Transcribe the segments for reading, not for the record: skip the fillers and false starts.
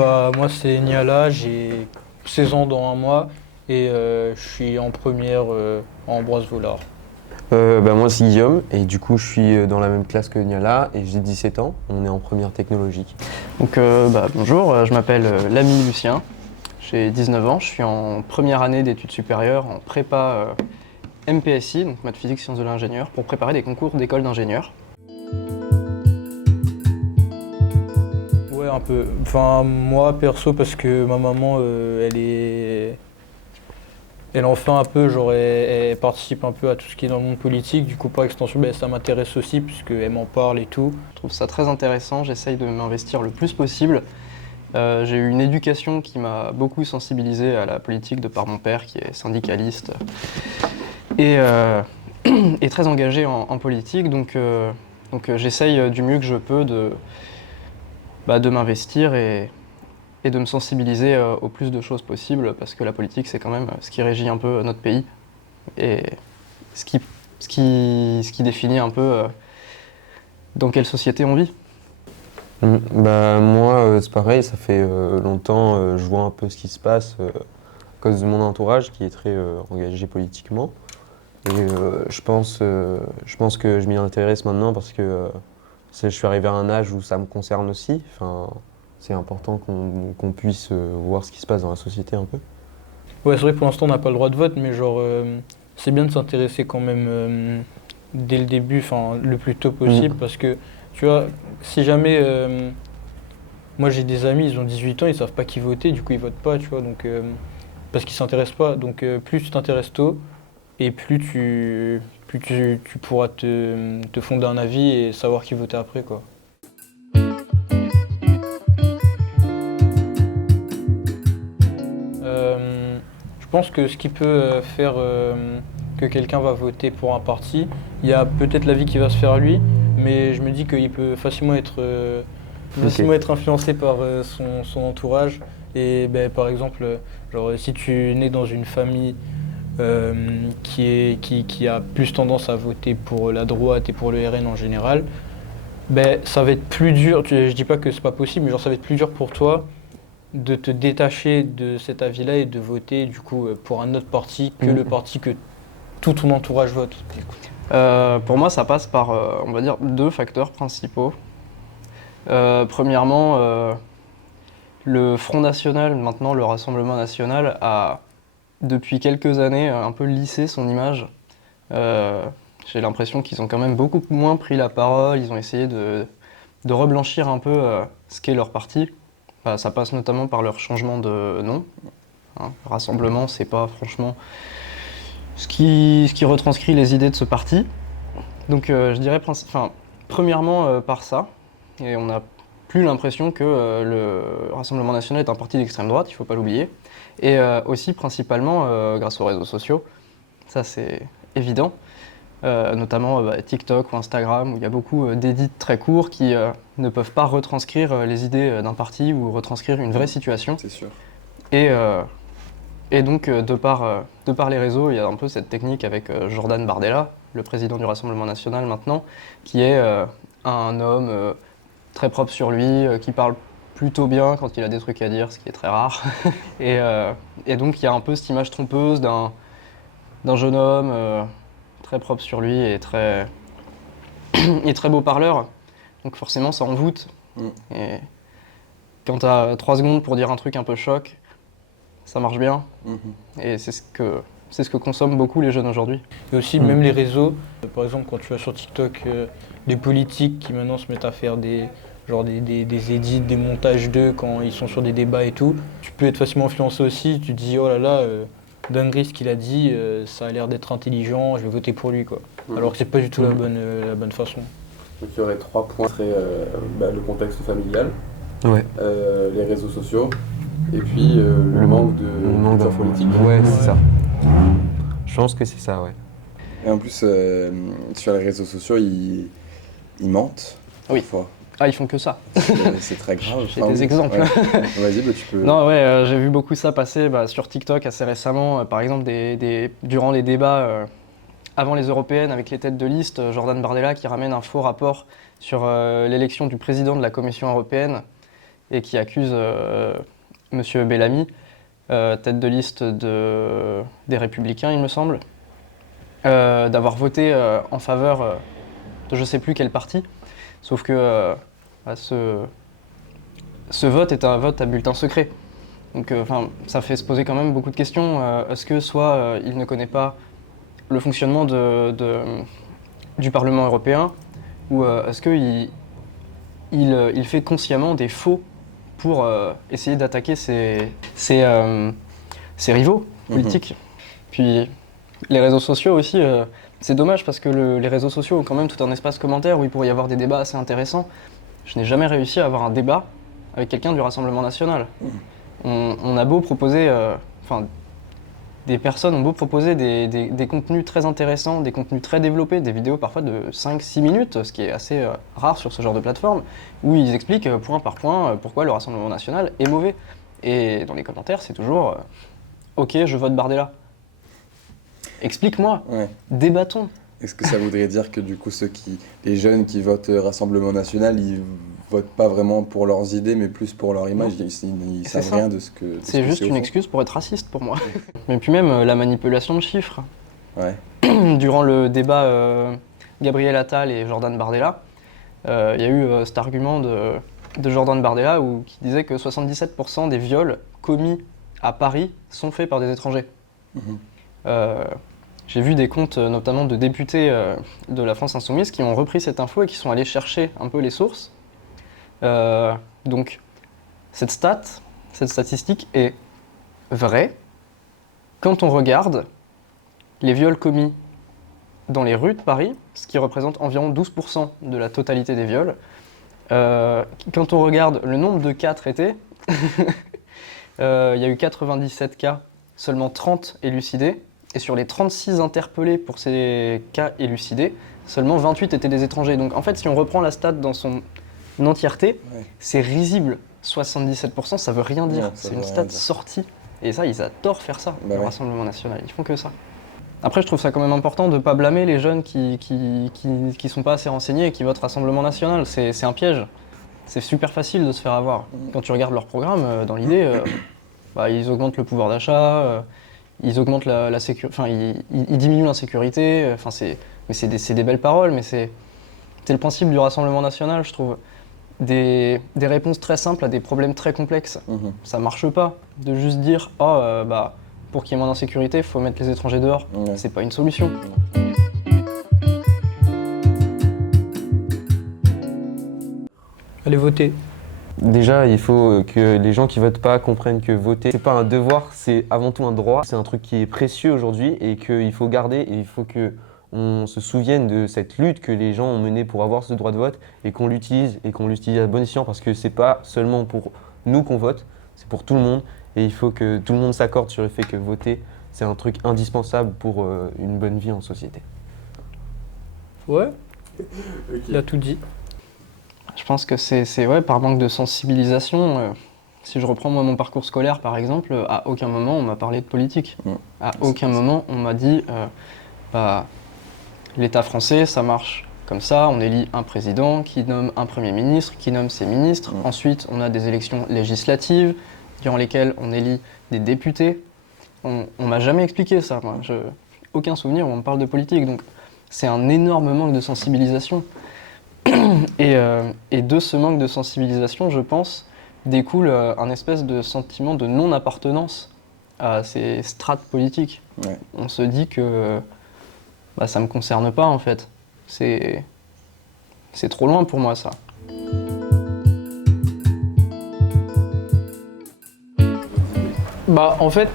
Bah, moi, c'est Niala, j'ai 16 ans dans un mois et je suis en première en Ambroise Vollard. Moi c'est Guillaume et du coup je suis dans la même classe que Niala et j'ai 17 ans, on est en première technologique. Donc bonjour, je m'appelle Lamy Lucien, j'ai 19 ans, je suis en première année d'études supérieures en prépa MPSI, donc maths physique sciences de l'ingénieur, pour préparer des concours d'école d'ingénieur. Ouais, un peu. Enfin, moi, perso, parce que ma maman, elle en fait un peu, genre, elle participe un peu à tout ce qui est dans le monde politique. Du coup, par extension, ben, ça m'intéresse aussi, puisqu'elle m'en parle et tout. Je trouve ça très intéressant, j'essaye de m'investir le plus possible. J'ai eu une éducation qui m'a beaucoup sensibilisé à la politique de par mon père qui est syndicaliste et, et très engagé en politique. Donc j'essaye du mieux que je peux de m'investir et de me sensibiliser au plus de choses possibles parce que la politique c'est quand même ce qui régit un peu notre pays et ce qui définit un peu dans quelle société on vit. Moi c'est pareil, ça fait longtemps, je vois un peu ce qui se passe à cause de mon entourage qui est très engagé politiquement. Et je pense que je m'y intéresse maintenant parce que je suis arrivé à un âge où ça me concerne aussi. Enfin, c'est important qu'on puisse voir ce qui se passe dans la société un peu. Ouais, c'est vrai que pour l'instant, on n'a pas le droit de vote, mais genre, c'est bien de s'intéresser quand même dès le début, enfin, le plus tôt possible, parce que, tu vois, si jamais... moi, j'ai des amis, ils ont 18 ans, ils savent pas qui voter, du coup, ils votent pas, tu vois, donc... parce qu'ils s'intéressent pas. Donc, plus tu t'intéresses tôt, et plus tu pourras te fonder un avis et savoir qui voter après, quoi. Je pense que ce qui peut faire que quelqu'un va voter pour un parti, il y a peut-être l'avis qui va se faire à lui, mais je me dis qu'il peut facilement être influencé par son entourage. Et ben, par exemple, genre, si tu nais dans une famille qui a plus tendance à voter pour la droite et pour le RN en général, ben, ça va être plus dur. Je dis pas que c'est pas possible, mais genre, ça va être plus dur pour toi de te détacher de cet avis-là et de voter du coup pour un autre parti que le parti que tout ton entourage vote. Pour moi, ça passe par, on va dire, deux facteurs principaux. Premièrement, le Front National, maintenant le Rassemblement National, a depuis quelques années un peu lissé son image. J'ai l'impression qu'ils ont quand même beaucoup moins pris la parole, ils ont essayé de reblanchir un peu ce qu'est leur parti. Ça passe notamment par leur changement de nom. Hein. Rassemblement, c'est pas franchement ce qui retranscrit les idées de ce parti. Donc je dirais premièrement par ça, et on n'a plus l'impression que le Rassemblement National est un parti d'extrême droite, il ne faut pas l'oublier. Et aussi principalement grâce aux réseaux sociaux, ça c'est évident. Notamment TikTok ou Instagram, où il y a beaucoup d'édits très courts qui ne peuvent pas retranscrire les idées d'un parti ou retranscrire une vraie situation. C'est sûr. Et donc, de par les réseaux, il y a un peu cette technique avec Jordan Bardella, le président du Rassemblement National maintenant, qui est un homme très propre sur lui, qui parle plutôt bien quand il a des trucs à dire, ce qui est très rare. et donc, il y a un peu cette image trompeuse d'un jeune homme très propre sur lui et très beau parleur. Donc forcément, ça envoûte. Et quand tu as 3 secondes pour dire un truc un peu choc, ça marche bien. Et c'est ce que consomment beaucoup les jeunes aujourd'hui. Et aussi, même les réseaux, par exemple, quand tu vas sur TikTok, des politiques qui maintenant se mettent à faire des edits, des montages d'eux quand ils sont sur des débats et tout, tu peux être facilement influencé aussi. Tu te dis, oh là là, dinguerie ce qu'il a dit, ça a l'air d'être intelligent, je vais voter pour lui, quoi. Alors que c'est pas du tout la bonne façon. Donc il y aurait 3 points. Ce serait le contexte familial, Ouais. les réseaux sociaux, et puis le manque de culture politique. Ouais, c'est ça. Je pense que c'est ça, ouais. Et en plus, sur les réseaux sociaux, ils mentent. Oui. Parfois. Ah, ils font que ça. C'est très grave. J'ai des exemples. Ouais. Vas-y, tu peux... Non, ouais, j'ai vu beaucoup ça passer sur TikTok assez récemment. Par exemple, durant les débats avant les européennes avec les têtes de liste, Jordan Bardella qui ramène un faux rapport sur l'élection du président de la Commission européenne et qui accuse Monsieur Bellamy, tête de liste des Républicains, il me semble, d'avoir voté en faveur de je sais plus quel parti. Sauf que ce vote est un vote à bulletin secret. Donc ça fait se poser quand même beaucoup de questions. Est-ce que soit il ne connaît pas le fonctionnement du Parlement européen, ou est-ce qu'il fait consciemment des faux pour essayer d'attaquer ses rivaux politiques. Puis les réseaux sociaux aussi, c'est dommage parce que les réseaux sociaux ont quand même tout un espace commentaire où il pourrait y avoir des débats assez intéressants. Je n'ai jamais réussi à avoir un débat avec quelqu'un du Rassemblement national. On a beau proposer, des personnes ont beau proposer des contenus très intéressants, des contenus très développés, des vidéos parfois de 5-6 minutes, ce qui est assez rare sur ce genre de plateforme, où ils expliquent point par point pourquoi le Rassemblement national est mauvais. Et dans les commentaires, c'est toujours ok, je vote Bardella. Explique-moi, débattons. Est-ce que ça voudrait dire que du coup, les jeunes qui votent Rassemblement national, ils votent pas vraiment pour leurs idées, mais plus pour leur image, ils savent rien de ce que c'est juste une excuse pour être raciste pour moi. Mais puis même la manipulation de chiffres. Ouais. Durant le débat Gabriel Attal et Jordan Bardella, il y a eu cet argument de Jordan Bardella qui disait que 77% des viols commis à Paris sont faits par des étrangers. J'ai vu des comptes notamment de députés de la France Insoumise qui ont repris cette info et qui sont allés chercher un peu les sources. Donc cette statistique est vraie quand on regarde les viols commis dans les rues de Paris, ce qui représente environ 12% de la totalité des viols. Quand on regarde le nombre de cas traités, il y a eu 97 cas, seulement 30 élucidés. Et sur les 36 interpellés pour ces cas élucidés, seulement 28 étaient des étrangers. Donc en fait, si on reprend la stat dans son entièreté, c'est risible. 77%, ça veut rien dire. C'est une stat sortie. Et ça, ils adorent faire ça, le Rassemblement national. Ils font que ça. Après, je trouve ça quand même important de ne pas blâmer les jeunes qui sont pas assez renseignés et qui votent Rassemblement national. C'est un piège. C'est super facile de se faire avoir. Quand tu regardes leur programme, dans l'idée, ils augmentent le pouvoir d'achat, ils augmentent la sécurité, ils diminuent l'insécurité. Mais c'est des belles paroles, mais c'est le principe du Rassemblement national, je trouve. Des réponses très simples à des problèmes très complexes. Ça marche pas de juste dire pour qu'il y ait moins d'insécurité, il faut mettre les étrangers dehors. C'est pas une solution. Allez voter. Déjà, il faut que les gens qui votent pas comprennent que voter, c'est pas un devoir, c'est avant tout un droit. C'est un truc qui est précieux aujourd'hui et qu'il faut garder, et il faut qu'on se souvienne de cette lutte que les gens ont menée pour avoir ce droit de vote et qu'on l'utilise à bon escient, parce que c'est pas seulement pour nous qu'on vote, c'est pour tout le monde, et il faut que tout le monde s'accorde sur le fait que voter, c'est un truc indispensable pour une bonne vie en société. Ouais, il a tout dit. Je pense que c'est par manque de sensibilisation. Si je reprends moi mon parcours scolaire par exemple, à aucun moment on m'a parlé de politique. À aucun moment on m'a dit l'État français ça marche comme ça, on élit un président qui nomme un premier ministre, qui nomme ses ministres. Ensuite on a des élections législatives durant lesquelles on élit des députés. On m'a jamais expliqué ça, moi. Aucun souvenir où on me parle de politique, donc c'est un énorme manque de sensibilisation. Et de ce manque de sensibilisation, je pense, découle un espèce de sentiment de non-appartenance à ces strates politiques. On se dit que ça me concerne pas en fait. C'est trop loin pour moi ça. En fait,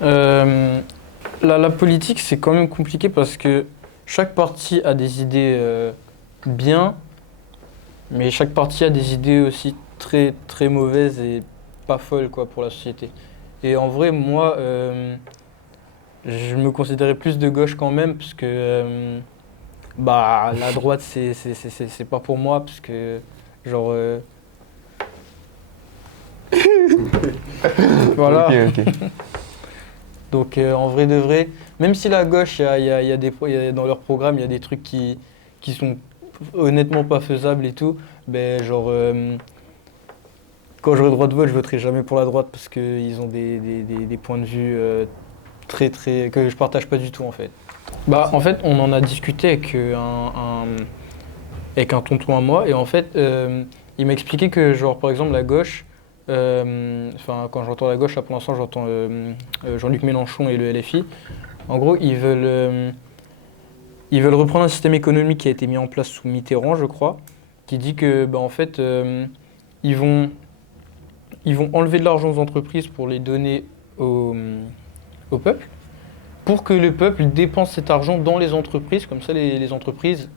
la politique c'est quand même compliqué parce que chaque parti a des idées bien, mais chaque parti a des idées aussi très très mauvaises et pas folles pour la société. Et en vrai, moi, je me considérais plus de gauche quand même, parce que la droite c'est pas pour moi, parce que genre voilà. Ok. Donc en vrai de vrai, même si la gauche, dans leur programme, il y a des trucs qui sont honnêtement pas faisables et tout, quand j'aurai le droit de vote, je voterai jamais pour la droite parce qu'ils ont des points de vue que je partage pas du tout en fait. Bah en fait, on en a discuté avec avec un tonton à moi et en fait, il m'a expliqué que genre par exemple la gauche, quand j'entends la gauche, là pour l'instant j'entends Jean-Luc Mélenchon et le LFI. En gros, ils veulent reprendre un système économique qui a été mis en place sous Mitterrand, je crois, qui dit que bah, en fait, ils vont enlever de l'argent aux entreprises pour les donner au peuple, pour que le peuple dépense cet argent dans les entreprises, comme ça les entreprises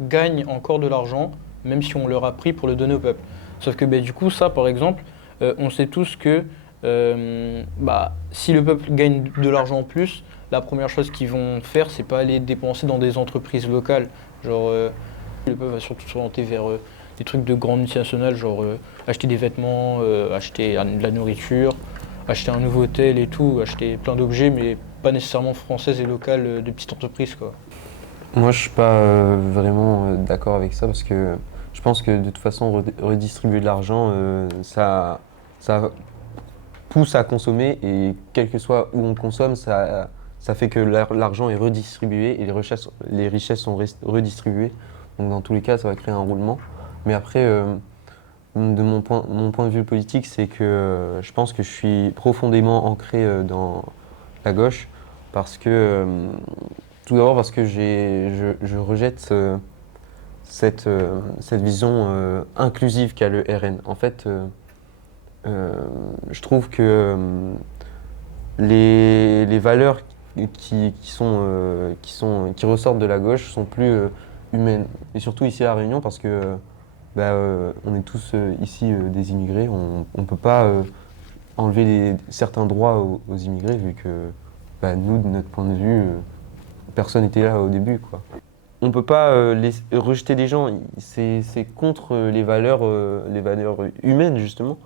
gagnent encore de l'argent, même si on leur a pris pour le donner au peuple. Sauf que bah, du coup, ça par exemple, on sait tous que si le peuple gagne de l'argent en plus, la première chose qu'ils vont faire, c'est pas aller dépenser dans des entreprises locales. Genre, le peuple va surtout s'orienter vers des trucs de grandes multinationales, genre acheter des vêtements, acheter de la nourriture, acheter un nouveau hôtel et tout, acheter plein d'objets, mais pas nécessairement françaises et locales de petites entreprises, quoi. Moi, je suis pas vraiment d'accord avec ça parce que je pense que de toute façon, redistribuer de l'argent, ça pousse à consommer et quel que soit où on consomme, ça fait que l'argent est redistribué et les richesses sont redistribuées. Donc dans tous les cas, ça va créer un roulement. Mais après, de mon point de vue politique, c'est que je pense que je suis profondément ancré dans la gauche parce que, tout d'abord parce que je rejette cette vision inclusive qu'a le RN. En fait, je trouve que les valeurs qui ressortent de la gauche sont plus humaines. Et surtout ici à La Réunion parce que on est tous ici des immigrés. On ne peut pas enlever certains droits aux immigrés vu que nous, de notre point de vue, personne n'était là au début, quoi. On ne peut pas rejeter des gens. C'est contre les valeurs humaines justement.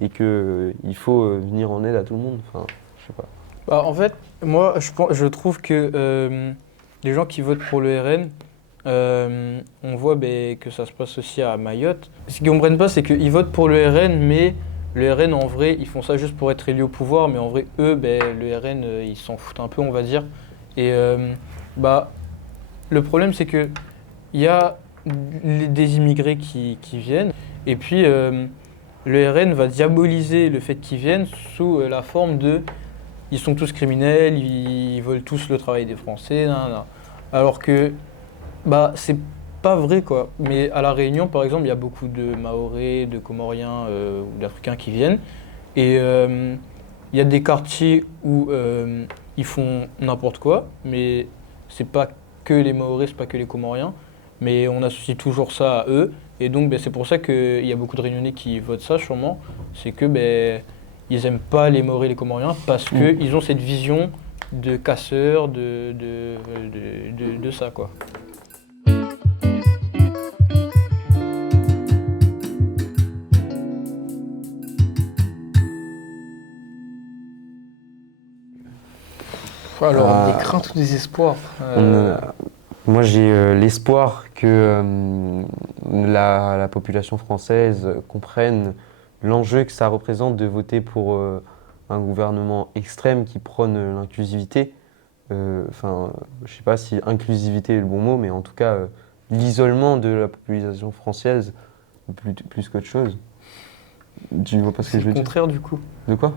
Et qu'il faut venir en aide à tout le monde. Enfin, je sais pas. Bah, en fait, moi, je trouve que les gens qui votent pour le RN, on voit que ça se passe aussi à Mayotte. Ce qu'ils ne comprennent pas, c'est qu'ils votent pour le RN, mais le RN, en vrai, ils font ça juste pour être élus au pouvoir, mais en vrai, eux, le RN, ils s'en foutent un peu, on va dire. Et le problème, c'est qu'il y a des immigrés qui viennent, et puis le RN va diaboliser le fait qu'ils viennent sous la forme de ils sont tous criminels, ils veulent tous le travail des Français, nan, nan. Alors que c'est pas vrai, quoi. Mais à La Réunion, par exemple, il y a beaucoup de Mahorais, de Comoriens ou d'Africains qui viennent. Et il y a des quartiers où ils font n'importe quoi, mais c'est pas que les Mahorais, c'est pas que les Comoriens, mais on associe toujours ça à eux. Et donc c'est pour ça qu'il y a beaucoup de Réunionnais qui votent ça, sûrement. C'est que ils aiment pas les Mahorais et les Comoriens parce qu'ils ont cette vision de casseurs, de ça, quoi. Alors, des craintes ou des espoirs Moi, j'ai l'espoir que la population française comprenne l'enjeu que ça représente de voter pour un gouvernement extrême qui prône l'inclusivité. Je sais pas si inclusivité est le bon mot, mais en tout cas, l'isolement de la population française plus qu'autre chose. Tu vois pas ce que je veux dire? C'est le contraire, du coup. De quoi?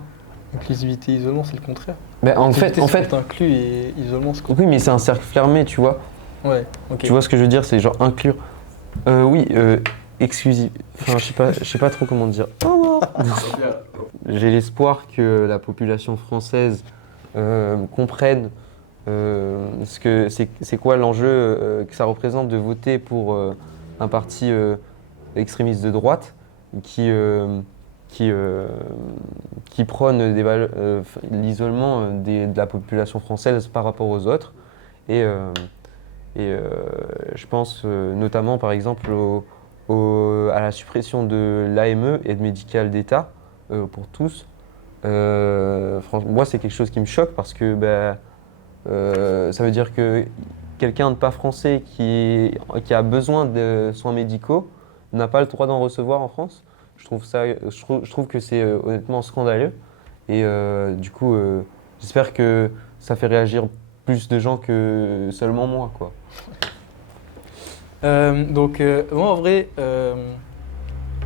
Inclusivité, isolement, c'est le contraire. En fait, inclus et isolement, c'est quoi? Oui, mais c'est un cercle fermé, tu vois. Ouais, ok. Tu vois ce que je veux dire, c'est genre inclure. Exclusif. Enfin, je sais pas trop comment dire. J'ai l'espoir que la population française comprenne c'est quoi l'enjeu que ça représente de voter pour un parti extrémiste de droite qui prône l'isolement de la population française par rapport aux autres. Et je pense notamment par exemple à la suppression de l'AME, aide médicale d'État, pour tous. Franchement, moi, c'est quelque chose qui me choque parce que ça veut dire que quelqu'un de pas français qui a besoin de soins médicaux n'a pas le droit d'en recevoir en France. Je trouve que c'est honnêtement scandaleux. Et du coup, j'espère que ça fait réagir plus de gens que seulement moi, quoi. Moi en vrai,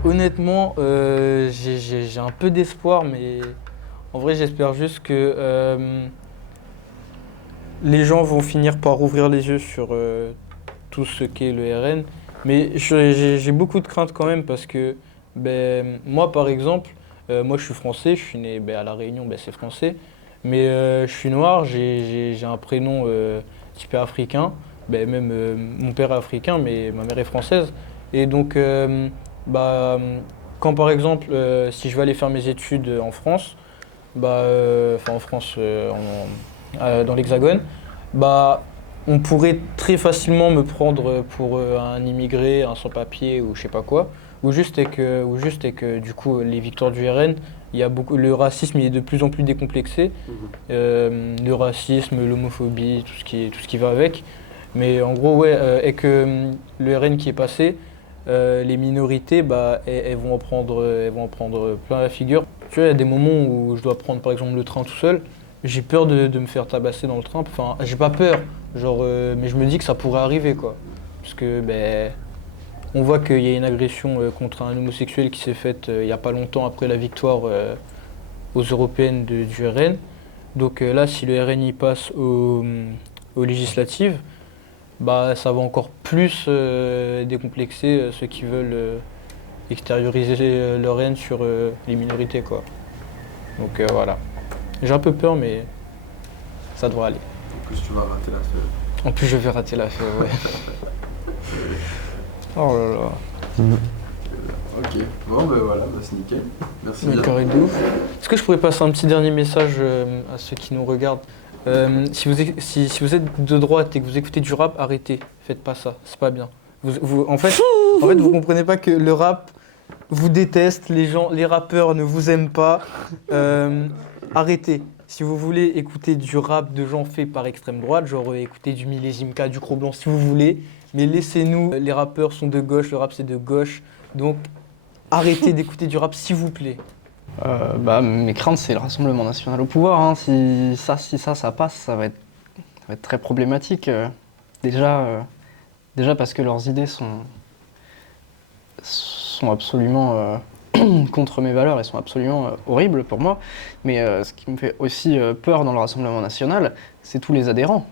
honnêtement, j'ai un peu d'espoir, mais en vrai j'espère juste que les gens vont finir par ouvrir les yeux sur tout ce qu'est le RN. Mais j'ai beaucoup de craintes quand même parce que moi par exemple, moi je suis français, je suis né à La Réunion, c'est français, mais je suis noir, j'ai un prénom typé africain. Même mon père est africain, mais ma mère est française. Et donc, bah, quand par exemple, si je vais aller faire mes études en France, enfin en France, dans l'Hexagone, bah, on pourrait très facilement me prendre pour un immigré, un sans-papier ou je sais pas quoi. Ou juste est que du coup, les victoires du RN, il y a beaucoup, le racisme il est de plus en plus décomplexé. Le racisme, l'homophobie, tout ce qui va avec. Mais en gros, ouais, et que le RN qui est passé, les minorités, elles vont en prendre plein la figure. Tu vois, il y a des moments où je dois prendre par exemple le train tout seul, j'ai peur de me faire tabasser dans le train. Enfin, j'ai pas peur, mais je me dis que ça pourrait arriver, quoi. Parce que, on voit qu'il y a une agression contre un homosexuel qui s'est faite il y a pas longtemps après la victoire aux européennes du RN. Donc là, si le RN y passe aux législatives, ça va encore plus décomplexer ceux qui veulent extérioriser leur haine sur les minorités, quoi. Donc voilà. J'ai un peu peur, mais ça devrait aller. En plus, tu vas rater l'affaire. En plus, je vais rater l'affaire, ouais. Oh là là. Ok, bon, voilà, c'est nickel. Merci bien. D'accord, et de ouf. Est-ce que je pourrais passer un petit dernier message à ceux qui nous regardent? Si vous êtes de droite et que vous écoutez du rap, arrêtez. Faites pas ça, c'est pas bien. En fait, vous comprenez pas que le rap vous déteste, les rappeurs ne vous aiment pas. Arrêtez. Si vous voulez écouter du rap de gens faits par extrême droite, genre écouter du Millésime K, du Cro-Blanc si vous voulez, mais laissez-nous, les rappeurs sont de gauche, le rap c'est de gauche, donc arrêtez d'écouter du rap s'il vous plaît. Mes craintes, c'est le Rassemblement national au pouvoir, hein. Si ça passe, ça va être très problématique. Déjà parce que leurs idées sont absolument contre mes valeurs et sont absolument horribles pour moi. Mais ce qui me fait aussi peur dans le Rassemblement national, c'est tous les adhérents.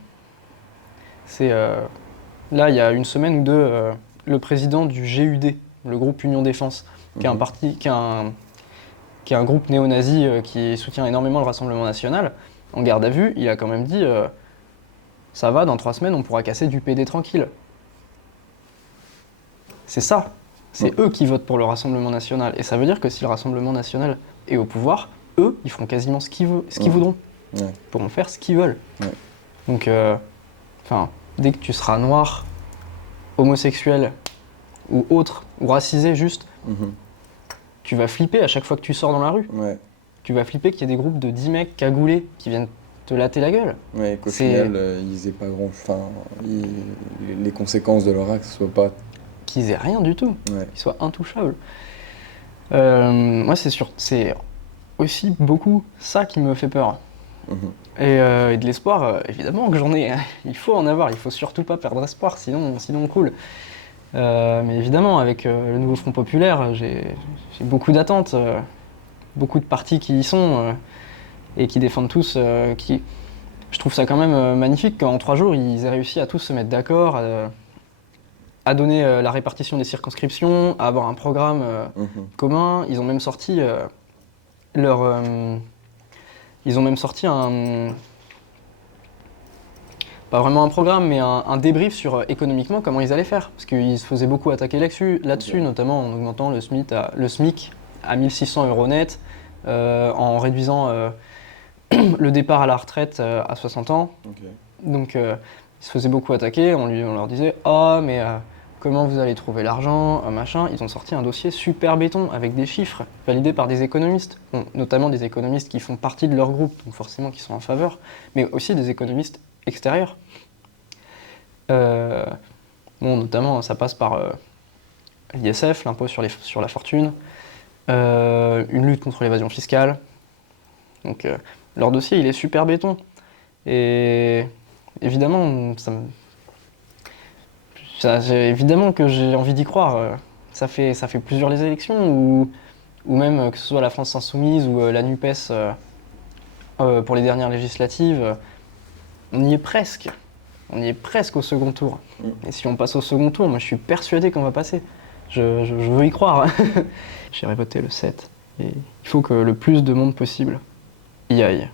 Là, il y a une semaine ou deux, le président du GUD, le groupe Union Défense, qui est un parti, qui est un groupe néo-nazi qui soutient énormément le Rassemblement national, en garde à vue, il a quand même dit ça va, dans 3 semaines, on pourra casser du PD tranquille. C'est ça. C'est eux qui votent pour le Rassemblement national. Et ça veut dire que si le Rassemblement national est au pouvoir, eux, ils feront quasiment ce qu'ils voudront. Ouais. Ils pourront faire ce qu'ils veulent. Ouais. Donc, dès que tu seras noir, homosexuel, ou autre, ou racisé juste, tu vas flipper à chaque fois que tu sors dans la rue. Ouais. Tu vas flipper qu'il y ait des groupes de 10 mecs cagoulés qui viennent te latter la gueule. Ouais, qu'au final, ils aient pas grand... les conséquences de leur acte soient pas... Qu'ils aient rien du tout. Ouais. Qu'ils soient intouchables. Moi, c'est aussi beaucoup ça qui me fait peur. Et de l'espoir, évidemment que j'en ai. Il faut en avoir. Il faut surtout pas perdre espoir, sinon on coule. Mais évidemment, avec le nouveau Front Populaire, j'ai beaucoup d'attentes. Beaucoup de partis qui y sont et qui défendent tous. Je trouve ça quand même magnifique qu'en 3 jours, ils aient réussi à tous se mettre d'accord, à donner la répartition des circonscriptions, à avoir un programme commun. Ils ont même sorti pas vraiment un programme, mais un débrief sur économiquement comment ils allaient faire. Parce qu'ils se faisaient beaucoup attaquer là-dessus, notamment en augmentant le SMIC à 1 600 € net, en réduisant le départ à la retraite à 60 ans. Donc ils se faisaient beaucoup attaquer, on leur disait « Ah, mais comment vous allez trouver l'argent, machin ?» Ils ont sorti un dossier super béton avec des chiffres validés par des économistes, bon, notamment des économistes qui font partie de leur groupe, donc forcément qui sont en faveur, mais aussi des économistes extérieurs. Notamment, ça passe par l'ISF, l'impôt sur la fortune, Une lutte contre l'évasion fiscale. Donc leur dossier, il est super béton. Et évidemment, évidemment que j'ai envie d'y croire. Ça fait plusieurs les élections, ou même que ce soit la France Insoumise ou la NUPES pour les dernières législatives. On y est presque. On y est presque au second tour. Et si on passe au second tour, moi je suis persuadé qu'on va passer. Je veux y croire. J'irai voter le 7. Et il faut que le plus de monde possible y aille.